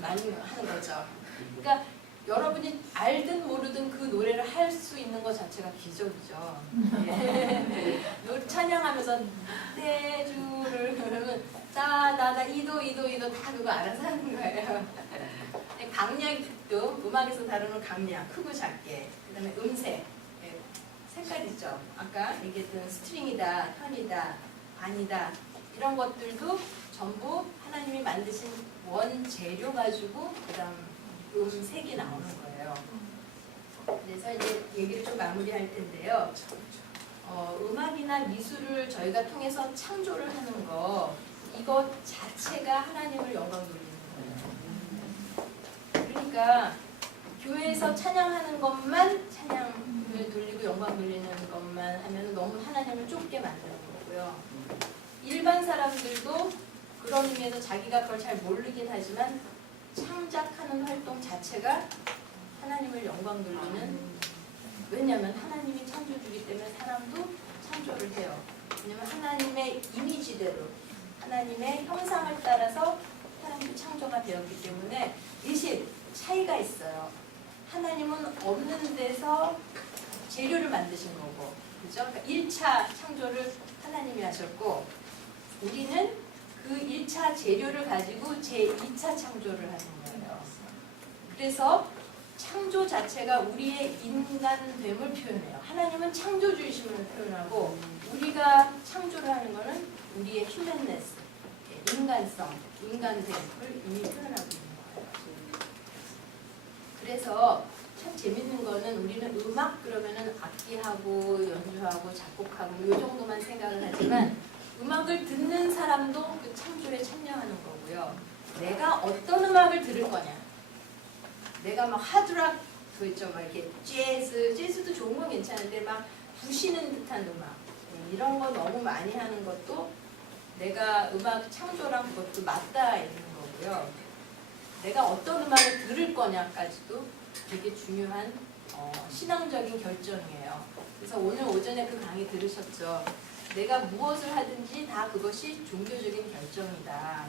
많이 하는 거죠. 그러니까 여러분이 알든 모르든 그 노래를 할 수 있는 것 자체가 기적이죠. 예. 찬양하면서 내 주를 그러면 따다다 이도 다 그거 알아서 하는 거예요. 강약도 음악에서 다루는 강약 크고 작게 그다음에 음색 색깔 있죠. 아까 얘기했던 스트링이다, 현이다, 반이다 이런 것들도 전부 하나님이 만드신 원재료 가지고 그다음 색이 나오는 거예요. 그래서 이제 얘기를 좀 마무리할 텐데요. 음악이나 미술을 저희가 통해서 창조를 하는 거 이것 자체가 하나님을 영광 돌리는 거예요. 그러니까 교회에서 찬양하는 것만 찬양을 돌리고 영광 돌리는 것만 하면 너무 하나님을 좁게 만드는 거고요. 일반 사람들도 그런 의미에서 자기가 그걸 잘 모르긴 하지만 창작하는 활동 자체가 하나님을 영광 돌리는 왜냐하면 하나님이 창조주기 때문에 사람도 창조를 해요. 왜냐하면 하나님의 이미지대로 하나님의 형상을 따라서 사람이 창조가 되었기 때문에 대신 차이가 있어요. 하나님은 없는 데서 재료를 만드신 거고 그죠? 그러니까 1차 창조를 하나님이 하셨고 우리는 제1차 재료를 가지고 제2차 창조를 하는 거예요. 그래서 창조 자체가 우리의 인간됨을 표현해요. 하나님은 창조주의심을 표현하고 우리가 창조를 하는 거는 우리의 휴먼네스, 인간성, 인간됨을 이미 표현하고 있는 거예요. 그래서 참 재밌는 거는 우리는 음악 그러면은 악기하고 연주하고 작곡하고 이 정도만 생각을 하지만 음악을 듣는 사람도 그 창조에 참여하는 거고요. 내가 어떤 음악을 들을 거냐. 내가 막 하드락 그 있죠, 막 이렇게 재즈도 좋은 건 괜찮은데 막 부시는 듯한 음악 이런 거 너무 많이 하는 것도 내가 음악 창조랑 그것도 맞닿아 있는 거고요. 내가 어떤 음악을 들을 거냐까지도 되게 중요한 신앙적인 결정이에요. 그래서 오늘 오전에 그 강의 들으셨죠. 내가 무엇을 하든지 다 그것이 종교적인 결정이다.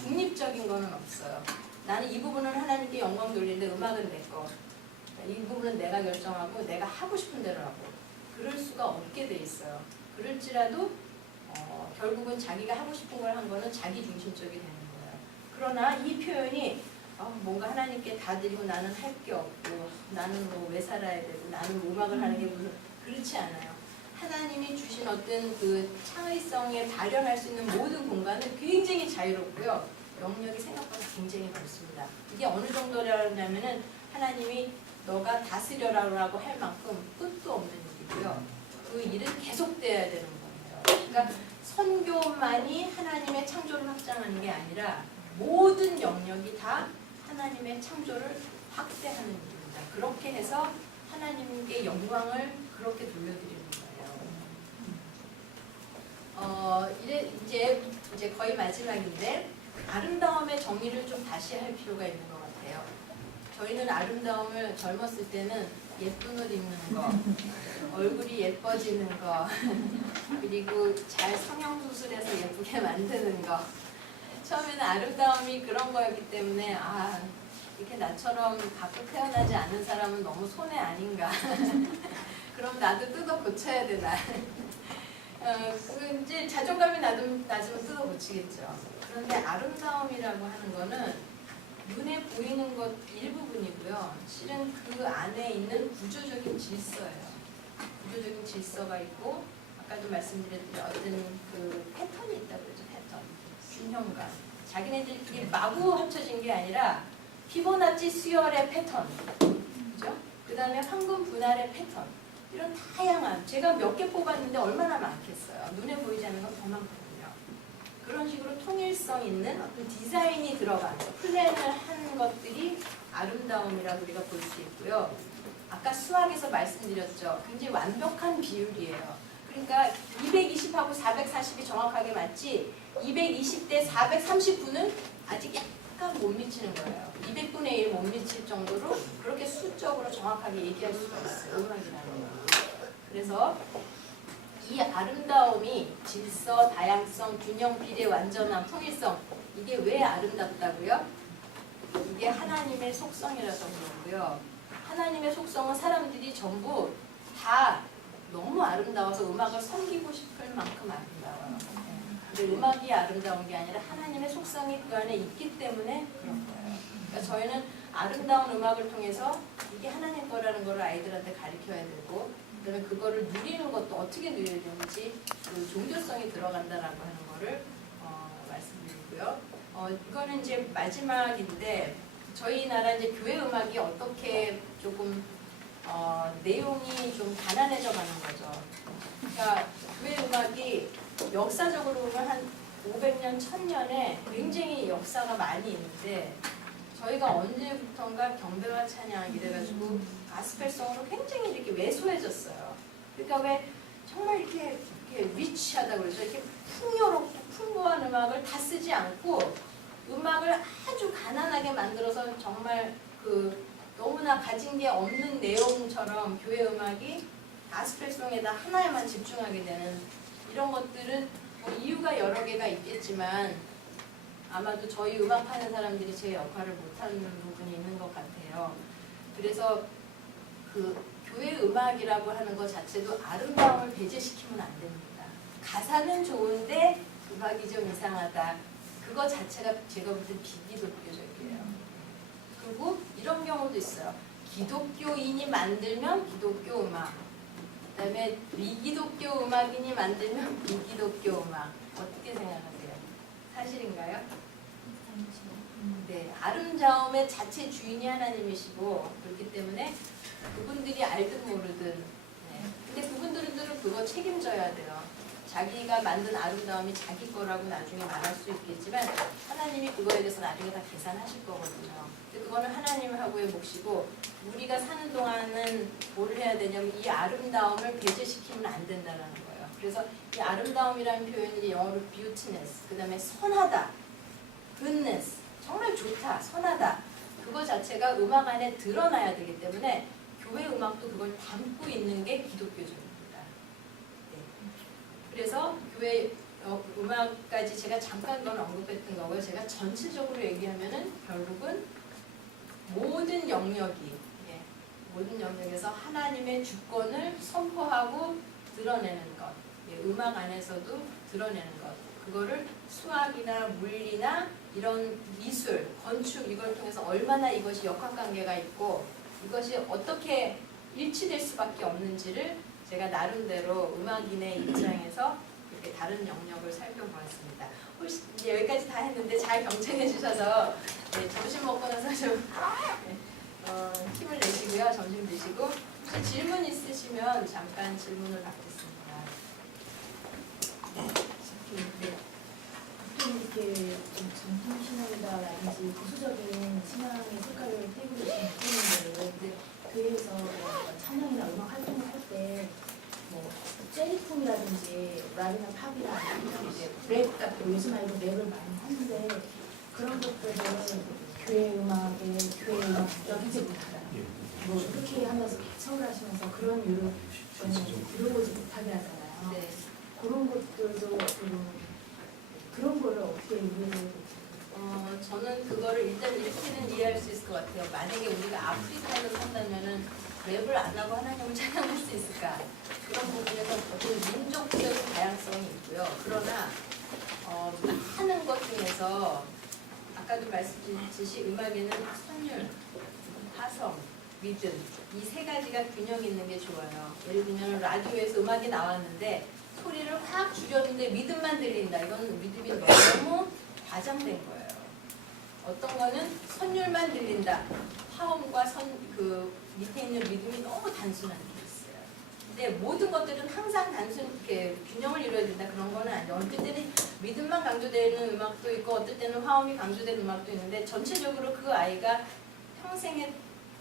중립적인 거는 없어요. 나는 이 부분은 하나님께 영광 돌리는데 음악은 내 거. 이 부분은 내가 결정하고 내가 하고 싶은 대로 하고. 그럴 수가 없게 돼 있어요. 그럴지라도 결국은 자기가 하고 싶은 걸 한 거는 자기 중심적이 되는 거예요. 그러나 이 표현이 뭔가 하나님께 다 드리고 나는 할 게 없고 나는 뭐 왜 살아야 되고 나는 음악을 하는 게 무슨 그렇지 않아요. 하나님이 주신 어떤 그 창의성에 발현할 수 있는 모든 공간은 굉장히 자유롭고요. 영역이 생각보다 굉장히 넓습니다. 이게 어느 정도냐면은 하나님이 너가 다스려라고 할 만큼 끝도 없는 일이고요. 그 일은 계속돼야 되는 거예요. 그러니까 선교만이 하나님의 창조를 확장하는 게 아니라 모든 영역이 다 하나님의 창조를 확대하는 일입니다. 그렇게 해서 하나님께 영광을 그렇게 돌려드리는 거예요. 이제 거의 마지막인데 아름다움의 정의를 좀 다시 할 필요가 있는 것 같아요. 저희는 아름다움을 젊었을 때는 예쁜 옷 입는 거, 얼굴이 예뻐지는 거, 그리고 잘 성형수술해서 예쁘게 만드는 거. 처음에는 아름다움이 그런 거였기 때문에 이렇게 나처럼 갖고 태어나지 않은 사람은 너무 손해 아닌가. 그럼 나도 뜯어 고쳐야 되나. 이제 자존감이 낮으면 뜯어 고치겠죠. 그런데 아름다움이라고 하는 거는 눈에 보이는 것 일부분이고요. 실은 그 안에 있는 구조적인 질서예요. 구조적인 질서가 있고 아까도 말씀드렸듯이 어떤 그 패턴이 있다고 그러죠. 패턴, 균형감. 자기네들끼리 마구 합쳐진 게 아니라 피보나치 수열의 패턴, 그죠? 그 다음에 황금 분할의 패턴. 이런 다양한, 제가 몇 개 뽑았는데 얼마나 많겠어요. 눈에 보이지 않는 건 더 많거든요. 그런 식으로 통일성 있는 어떤 디자인이 들어간 플랜을 한 것들이 아름다움이라고 우리가 볼 수 있고요. 아까 수학에서 말씀드렸죠. 굉장히 완벽한 비율이에요. 그러니까 220하고 440이 정확하게 맞지 220대 439는 아직 약간 못 미치는 거예요. 200분의 1 못 미칠 정도로 그렇게 수적으로 정확하게 얘기할 수가 있어요. 음악이라는 거. 그래서 이 아름다움이 질서, 다양성, 균형, 비례, 완전함, 통일성 이게 왜 아름답다고요? 이게 하나님의 속성이라서 그러고요. 하나님의 속성은 사람들이 전부 다 너무 아름다워서 음악을 섬기고 싶을 만큼 아름다워요. 근데 음악이 아름다운 게 아니라 하나님의 속성이 그 안에 있기 때문에 그런 거예요. 그러니까 저희는 아름다운 음악을 통해서 이게 하나님 거라는 걸 아이들한테 가르쳐야 되고 그다음에 그거를 누리는 것도 어떻게 누려야 되는지 그 종교성이 들어간다라고 하는 거를 말씀드리고요. 이거는 이제 마지막인데 저희 나라 이제 교회 음악이 어떻게 조금 내용이 좀 가난해져 가는 거죠. 그러니까 교회 음악이 역사적으로 보면 한 500년, 1000년에 굉장히 역사가 많이 있는데 저희가 언제부턴가 경배와 찬양 이래가지고 가스펠성으로 굉장히 이렇게 왜소해졌어요. 그러니까 왜 정말 이렇게 리치하다고 그러죠. 이렇게 풍요롭고 풍부한 음악을 다 쓰지 않고 음악을 아주 가난하게 만들어서 정말 그 너무나 가진 게 없는 내용처럼 교회 음악이 가스펠송에다 하나에만 집중하게 되는 이런 것들은 뭐 이유가 여러 개가 있겠지만 아마도 저희 음악하는 사람들이 제 역할을 못하는 부분이 있는 것 같아요. 그래서 그 교회 음악이라고 하는 것 자체도 아름다움을 배제시키면 안 됩니다. 가사는 좋은데 음악이 좀 이상하다. 그거 자체가 제가 볼 때 비기독교적이에요. 그리고 이런 경우도 있어요. 기독교인이 만들면 기독교 음악, 그 다음에 비기독교 음악인이 만들면 비기독교 음악. 어떻게 생각하세요? 사실인가요? 네, 아름다움의 자체 주인이 하나님이시고 그렇기 때문에 그분들이 알든 모르든, 네. 근데 그분들은 그거 책임져야 돼요. 자기가 만든 아름다움이 자기 거라고 나중에 말할 수 있겠지만 하나님이 그거에 대해서 나중에 다 계산하실 거거든요. 근데 그거는 하나님하고의 몫이고 우리가 사는 동안은 뭘 해야 되냐면 이 아름다움을 배제시키면 안 된다는 거예요. 그래서 이 아름다움이라는 표현이 영어로 beautiness, 그 다음에 선하다, goodness, 정말 좋다, 선하다, 그거 자체가 음악 안에 드러나야 되기 때문에 교회 음악도 그걸 담고 있는 게 기독교적입니다. 그래서 교회 음악까지 제가 잠깐 그건 언급했던 거고요. 제가 전체적으로 얘기하면은 결국은 모든 영역이, 예, 모든 영역에서 하나님의 주권을 선포하고 드러내는 것, 예, 음악 안에서도 드러내는 것, 그거를 수학이나 물리나 이런 미술, 건축 이걸 통해서 얼마나 이것이 역학관계가 있고 이것이 어떻게 일치될 수밖에 없는지를 제가 나름대로 음악인의 입장에서 이렇게 다른 영역을 살펴보았습니다. 혹시 이제 여기까지 다 했는데 잘 경청해 주셔서, 네, 점심 먹고 나서 좀 힘을 내시고요. 점심 드시고 혹시 질문 있으시면 잠깐 질문을 받겠습니다. 네. 보통 이렇게 좀 전통 신앙이다라든지 보수적인 신앙의 색깔을 띠고 계신 분들은 네. 교회에서 뭐 찬양이나 음악 활동을 할 때 뭐 재즈풍이라든지 락이나 팝이나 아니면 이제 랩 같은 요즘 알고 랩을 많이 하는데 그런 것들은 교회 음악에 교회 음악 여기지 못하다. 뭐 그렇게 하면서 개척을 하시면서 그런 이유로 들어보지 못하게 하잖아요. 네. 그런 것들도 그런 거를 어떻게 이해해야 될지. 저는 그거를 일단 이렇게는 이해할 수 있을 것 같아요. 만약에 우리가 아프리카에서 산다면은 랩을 안 하고 하나님을 찬양할 수 있을까? 그런 부분에서 어떤 민족적인 다양성이 있고요. 그러나 하는 것 중에서 아까도 말씀드렸듯이 음악에는 선율, 화성, 리듬 이 세 가지가 균형 있는 게 좋아요. 예를 들면 라디오에서 음악이 나왔는데 소리를 확 줄였는데 리듬만 들린다. 이건 리듬이 너무 과장된 거예요. 어떤 거는 선율만 들린다. 화음과 그 밑에 있는 리듬이 너무 단순한 게 있어요. 근데 모든 것들은 항상 이렇게 균형을 이루어야 된다. 그런 거는 아니죠. 어떨 때는 리듬만 강조되는 음악도 있고 어떨 때는 화음이 강조되는 음악도 있는데 전체적으로 그 아이가 평생에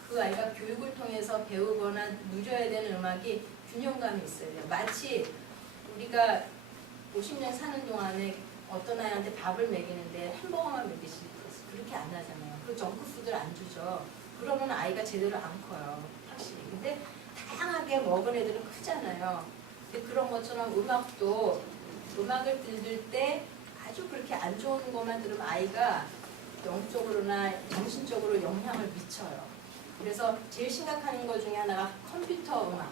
그 아이가 교육을 통해서 배우거나 누려야 되는 음악이 균형감이 있어야 돼요. 마치 우리가 50년 사는 동안에 어떤 아이한테 밥을 먹이는데 햄버거만 먹이시고 그렇게 안 하잖아요. 그리고 정크푸드를 안 주죠. 그러면 아이가 제대로 안 커요. 확실히. 근데 다양하게 먹은 애들은 크잖아요. 근데 그런 것처럼 음악도 음악을 들을 때 아주 그렇게 안 좋은 것만 들으면 아이가 영적으로나 정신적으로 영향을 미쳐요. 그래서 제일 심각한 것 중에 하나가 컴퓨터 음악,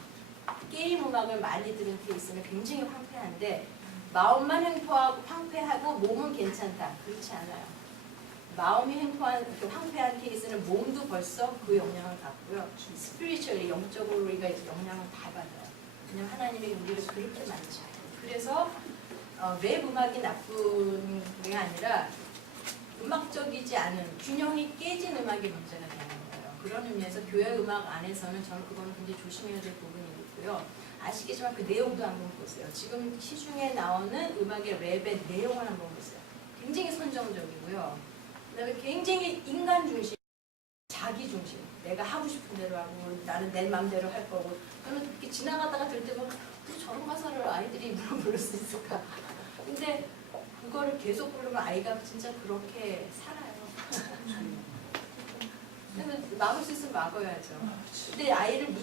게임 음악을 많이 들은 케이스는 굉장히 황폐한데 마음만 황폐하고 몸은 괜찮다. 그렇지 않아요. 마음이 황폐한 케이스는 몸도 벌써 그 영향을 받고요. 스피리추얼리 영적으로 우리가 영향을 다 받아요. 왜냐하면 하나님이 우리를 그렇게 만드셔요. 그래서 랩 음악이 나쁜 게 아니라 음악적이지 않은 균형이 깨진 음악이 문제가 되는 거예요. 그런 의미에서 교회 음악 안에서는 저는 그거는 굉장히 조심해야 될 부분이 있고요. 아시겠지만 그 내용도 한번 보세요. 지금 시중에 나오는 음악의 랩의 내용을 한번 보세요. 굉장히 선정적이고요. 그다음에 굉장히 인간 중심, 자기 중심. 내가 하고 싶은 대로 하고 나는 내 마음대로 할 거고. 저는 이렇게 지나가다가 들 때면 저런 가사를 아이들이 입으로 부를 수 있을까? 근데 그거를 계속 부르면 아이가 진짜 그렇게 살아요. 그래서 막을 수 있으면 막아야죠. 근데 아이를